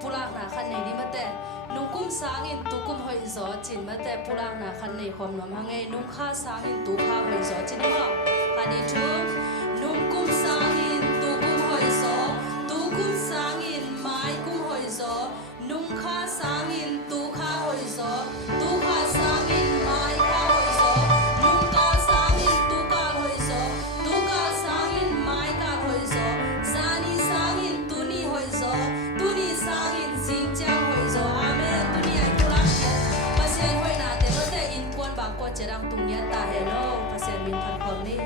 pulang na khan nei ni mate nungkum sangin tukum hoi zo chin mate pulang na khan nei khom nom hangai nung kha sangin tu kha hoi zo chin ma hani chu nungkum sangin tukum hoi zo tukum sangin mai kum hoi zo nung kha sangin tu kha hoi zo tu kha sangin mai kha hoi zo nung ka sangin tu ka hoi zo tu ka sangin mai ka hoi zo zani sangin tu ni hoi zo tu ni sangin sing chang hoi zo amen tu ni ai pulang pasien hoi na te mate in pon ba ko cherang tung nya ta hello pasien min phan khom ni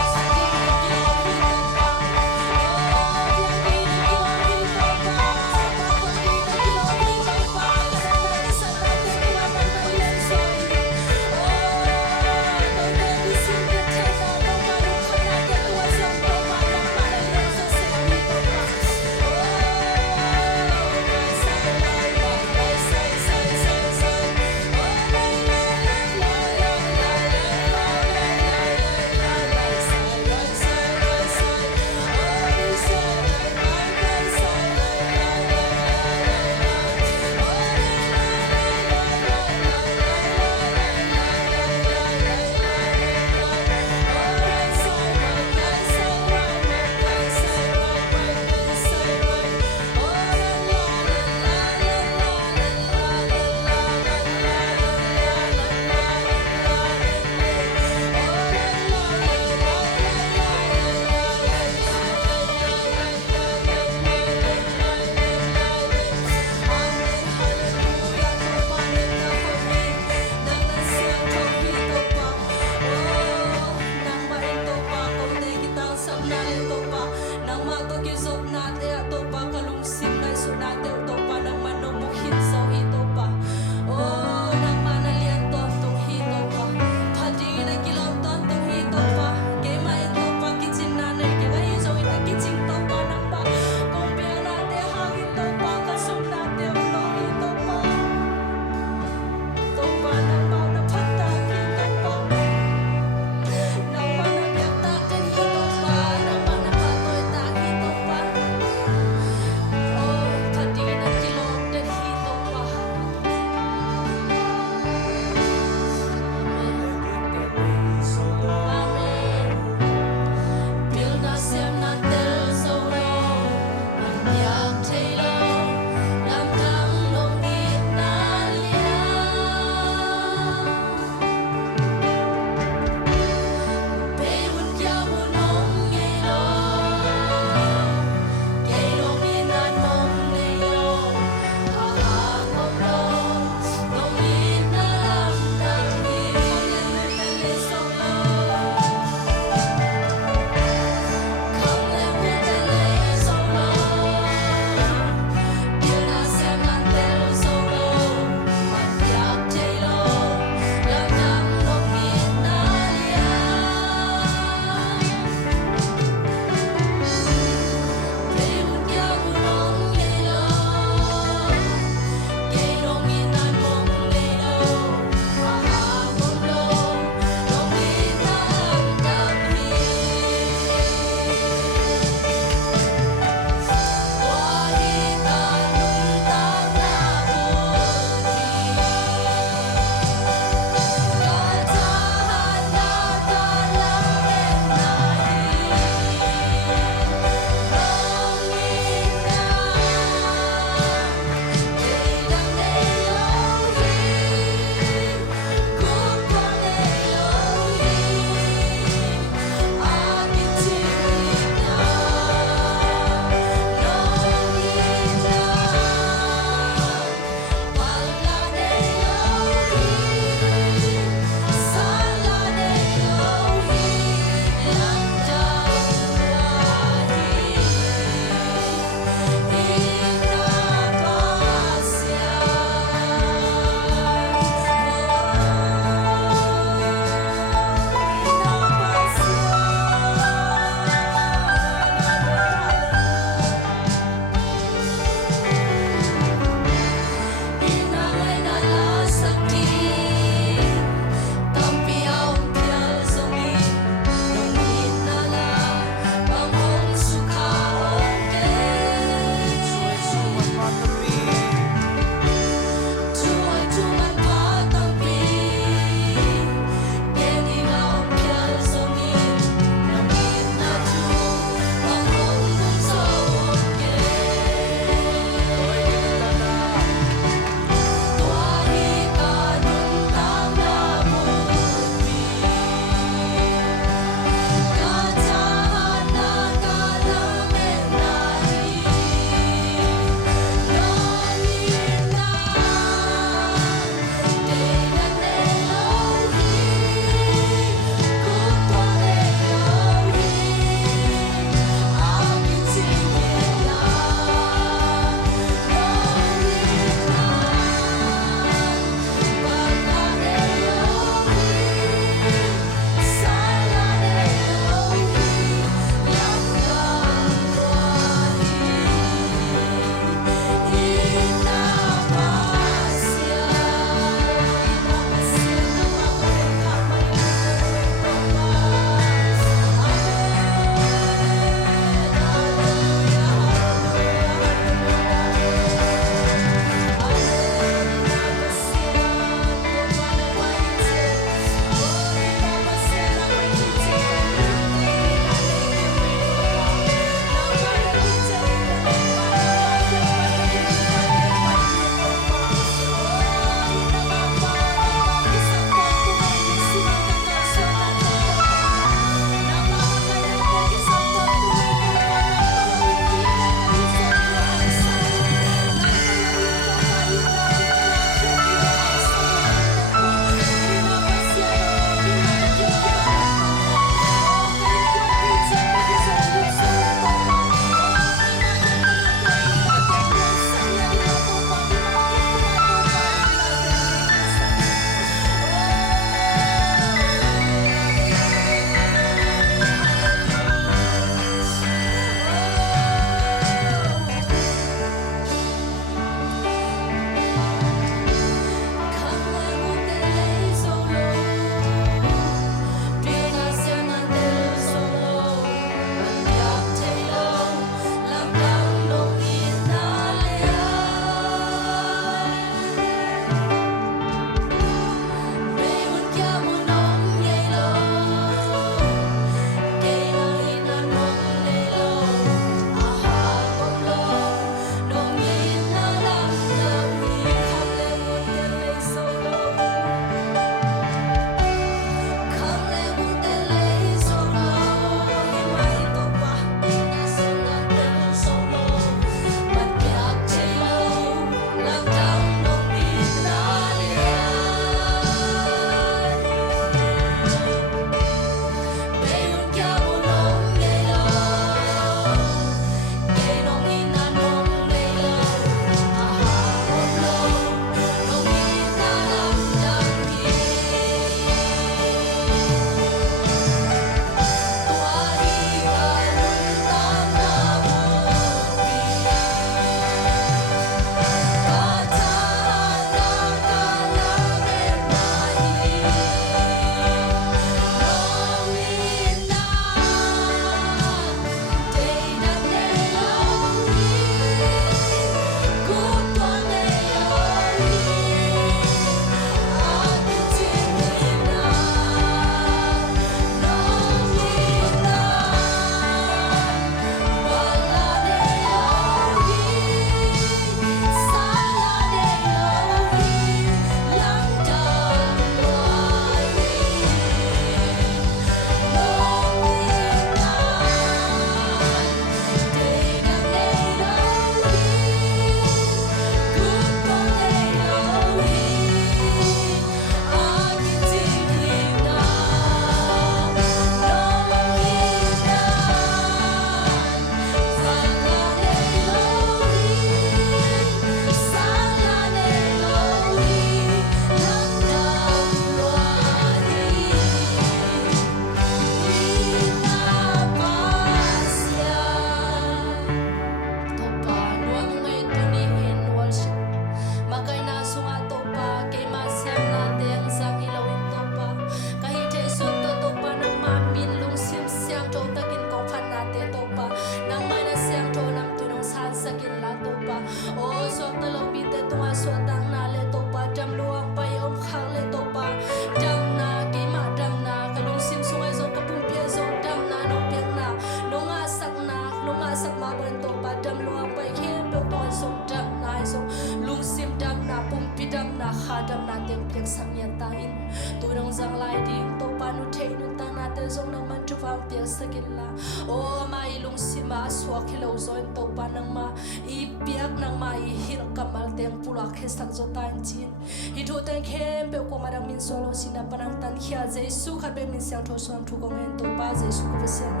กินละโอ้มาอีลุงสิมาสวกฮิโลโซนโตปานังมาอีเปียกนังมาอีฮิลกัมมาเตียงปุระเคสักจตานจินฮิทูเตงเข้มเปกว่ามาดังมินโซโลสินาปนังตันขี้อาเจสุขัดเปมินเสียงโทสวนทุกองเงินโตปาเจสุกุเปเซโน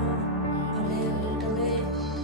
อาเมนอาเมน